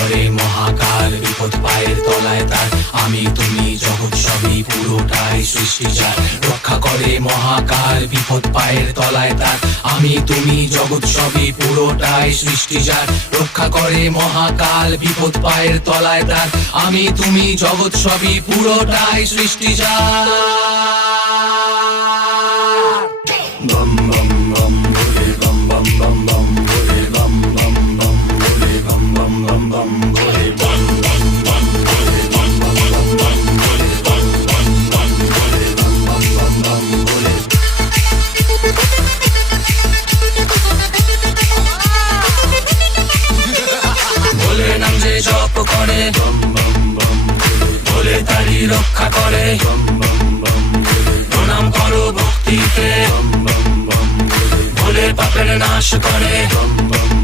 করে মহাকাল, বিপদ পায়ের তলায় তার। আমি তুমি জগৎ সবই পুরোটাই সৃষ্টি যার। রক্ষা করে মহাকাল, বিপদ পায়ের তলায় তার। আমি তুমি জগৎ সবই পুরোটাই সৃষ্টি যার। রক্ষা করে মহাকাল, বিপদ পায়ের তলায় তার। আমি তুমি জগৎ সবই পুরোটাই সৃষ্টি যার। বম বম বম ভোলে বম বম বম বম ভোলে বম বম বম ভোলে বম বম বম বম ভোলে বম বম বম ভোলে বম বম বম বম ভোলে বম বম বম ভোলে বম বম বম বম ভোলে। ভোলে নাম যে জপ করে বম বম বম ভোলে তারি রক্ষা করে bomb bomb bomb প্রণাম করো ভক্তিতে বম বম বম ভোলে পাপের নাশ করে বম বম